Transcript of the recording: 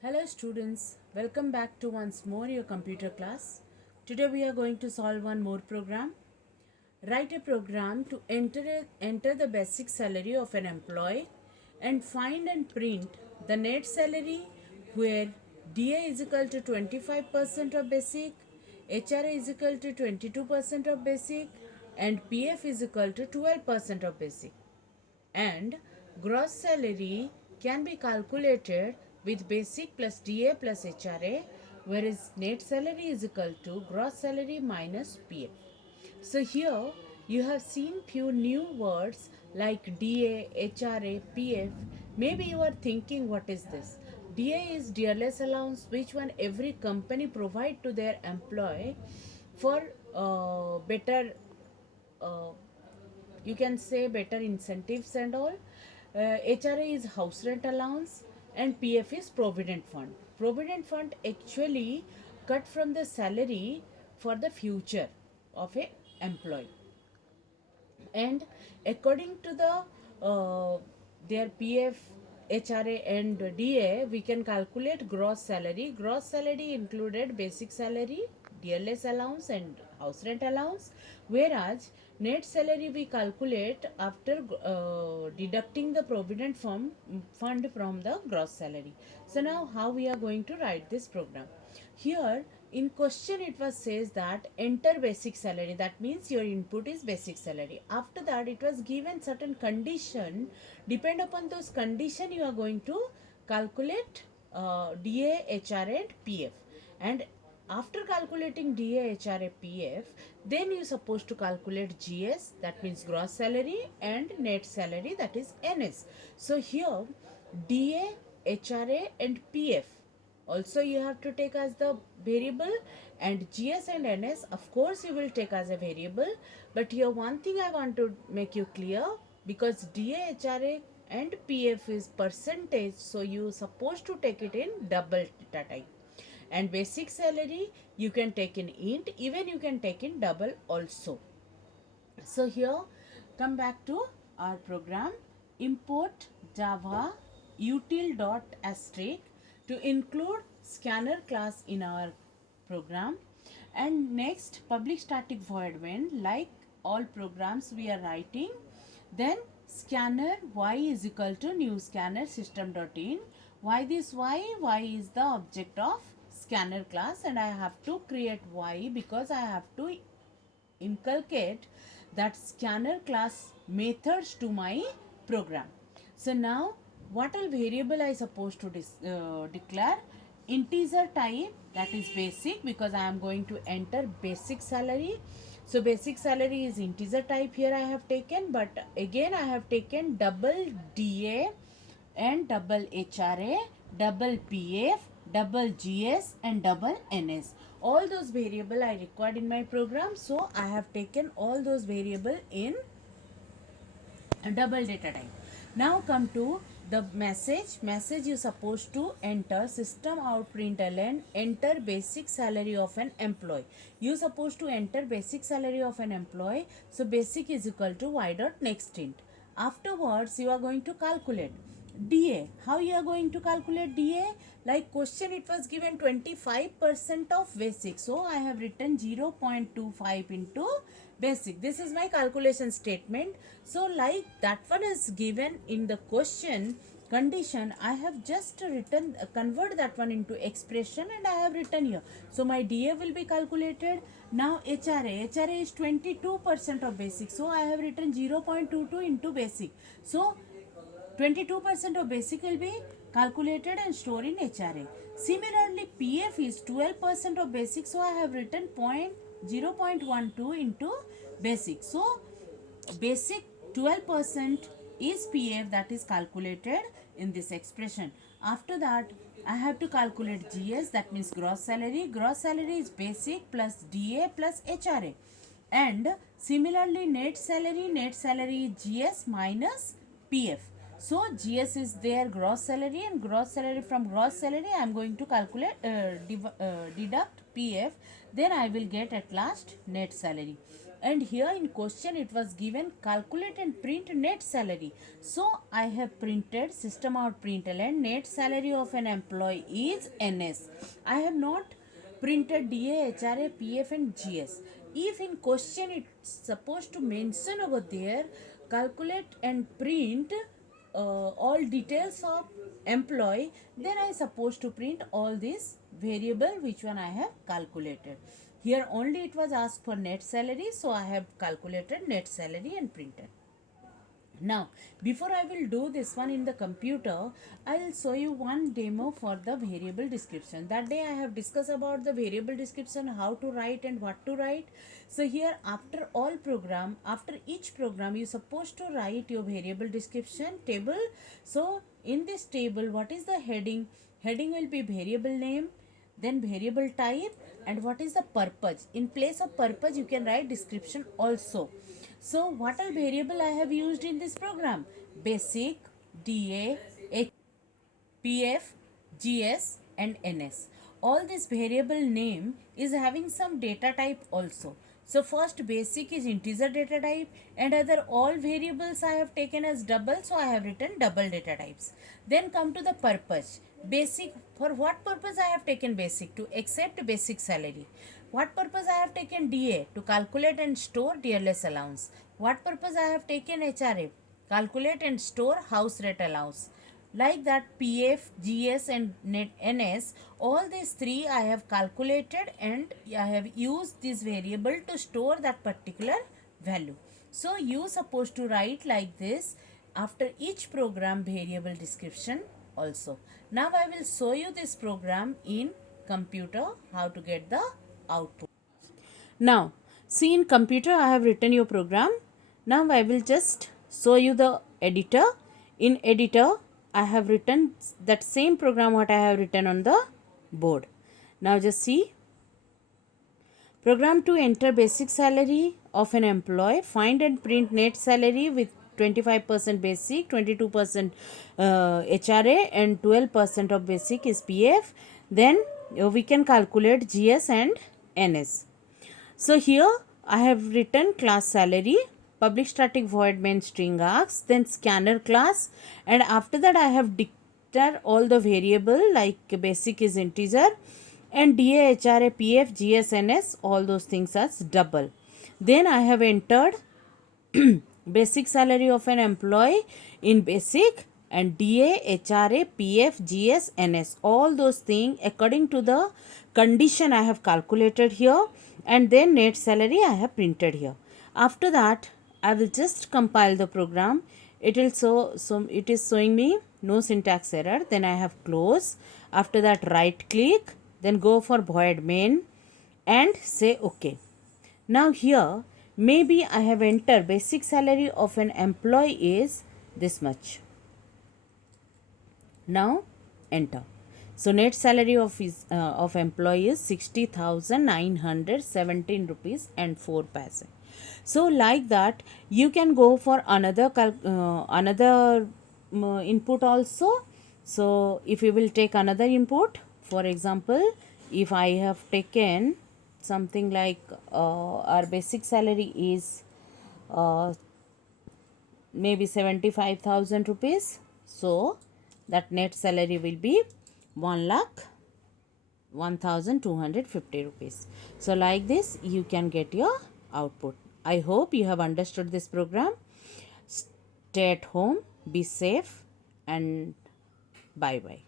Hello students, welcome back to once more your computer class. Today we are going to solve one more program. Write a program to enter the basic salary of an employee and find and print the net salary where DA is equal to 25% of basic, HRA is equal to 22% of basic and PF is equal to 12% of basic, and gross salary can be calculated with basic plus DA plus HRA, whereas net salary is equal to gross salary minus PF. So here you have seen few new words like DA, HRA, PF. Maybe you are thinking, what is this? DA is dearless allowance, which one every company provide to their employee for better uh, you can say better incentives and all. HRA is house rent allowance and PF is provident fund. Provident fund actually cut from the salary for the future of a employee, and according to the their PF, HRA and DA, we can calculate gross salary. Gross salary included basic salary, DLS allowance and house rent allowance, whereas net salary we calculate after deducting the provident fund from the gross salary. So now how we are going to write this program? Here in question it was says that enter basic salary, that means your input is basic salary. After that it was given certain condition, depend upon those condition you are going to calculate DA, HRA and PF, and after calculating DA, HRA, PF, then you supposed to calculate GS, that means gross salary, and net salary, that is NS. So here DA, HRA and PF also you have to take as the variable, and GS and NS of course you will take as a variable. But here one thing I want to make you clear, because DA, HRA and PF is percentage, so you supposed to take it in double data type, and basic salary you can take in int, even you can take in double also. So here come back to our program. Import java util dot asterisk to include scanner class in our program, and next public static void when, like all programs we are writing, then scanner y is equal to new scanner system dot in. Why this y is the object of scanner class, and I have to create y because I have to inculcate that scanner class methods to my program. So now what all variable I supposed to declare? Integer type, that is basic, because I am going to enter basic salary. So basic salary is integer type here I have taken, but again I have taken double DA and double HRA, double PF, double GS and double NS. All those variable I required in my program, so I have taken all those variable in double data type. Now come to the message you supposed to enter system out println enter basic salary of an employee. You supposed to enter basic salary of an employee, so basic is equal to y dot next int. Afterwards you are going to calculate DA. How you are going to calculate DA? Like question it was given 25% of basic, so I have written 0.25 into basic. This is my calculation statement. So like that one is given in the question condition, I have just written convert that one into expression and I have written here. So my DA will be calculated. Now HRA is 22% of basic, so I have written 0.22 into basic. So 22% of basic will be calculated and stored in HRA. Similarly, PF is 12% of basic, so I have written 0.12 into basic. So basic 12% is PF, that is calculated in this expression. After that I have to calculate GS, that means gross salary. Gross salary is basic plus DA plus HRA, and similarly net salary is GS minus PF. So GS is their gross salary, and gross salary, from gross salary I am going to calculate deduct PF, then I will get at last net salary. And here in question it was given calculate and print net salary. So I have printed system out println net salary of an employee is NS. I have not printed DA, HRA, PF and GS. If in question it's supposed to mention over there calculate and print all details of employee, then I supposed to print all this variable which one I have calculated. Here only it was asked for net salary, so I have calculated net salary and printed. Now, before I will do this one in the computer, I will show you one demo for the variable description. That day I have discussed about the variable description, how to write and what to write. So here after all program, after each program, you supposed to write your variable description table. So in this table, what is the heading? Heading will be variable name, then variable type, and what is the purpose. In place of purpose, you can write description also. So what are variable I have used in this program? Basic, DA, PF, GS and NS. All this variable name is having some data type also. So first basic is integer data type, and other all variables I have taken as double, so I have written double data types. Then come to the purpose. Basic, for what purpose I have taken basic? To accept basic salary. What purpose I have taken DA? To calculate and store dearless allowance. What purpose I have taken HRA? Calculate and store house rent allowance. Like that PF, GS and NS, all these three I have calculated and I have used this variable to store that particular value. So you supposed to write like this after each program variable description also. Now I will show you this program in computer how to get the output. Now see, in computer I have written your program. Now I will just show you the editor. In editor I have written that same program what I have written on the board. Now just see. Program to enter basic salary of an employee. Find and print net salary with 25% basic, 22% HRA and 12% of basic is PF. Then we can calculate GS and NS. So here I have written class salary, public static void main string args, then scanner class, and after that I have declared all the variable like basic is integer and DA, HRA, PF, GS, NS, all those things as double. Then I have entered basic salary of an employee in basic and DA, HRA, PF, GS, NS, all those things according to the condition I have calculated here, and then net salary I have printed here. After that I will just compile the program. It will it is showing me no syntax error. Then I have close. After that right click, then go for void main and say OK. Now here maybe I have entered basic salary of an employee is this much. Now enter. So net salary of employee is 60,917 rupees and 4 paise. So like that you can go for another input also. So if you will take another input, for example, if I have taken something like our basic salary is maybe 75,000 rupees, so that net salary will be 1,01,250 rupees. So like this you can get your output. I hope you have understood this program. Stay at home, be safe, and bye bye.